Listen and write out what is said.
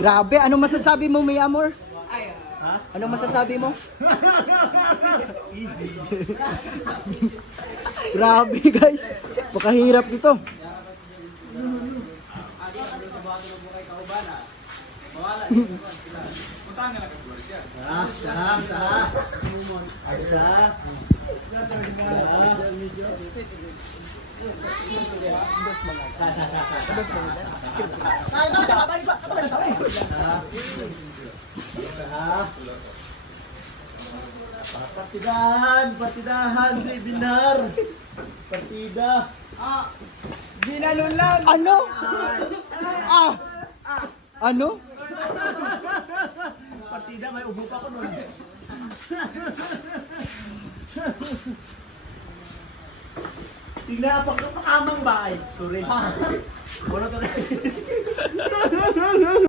Grabe, anong masasabi mo, May Amor? Ha? Anong masasabi mo? Easy. Grabe guys, pakahirap nito. Sarap. Sarap. Partidahan si Binar. Partida. Ginanong lang. Ano? Ano? Partida, may ubo pa ko nun. Tingnan, pagkakamang ba ay? Sorry. Wala to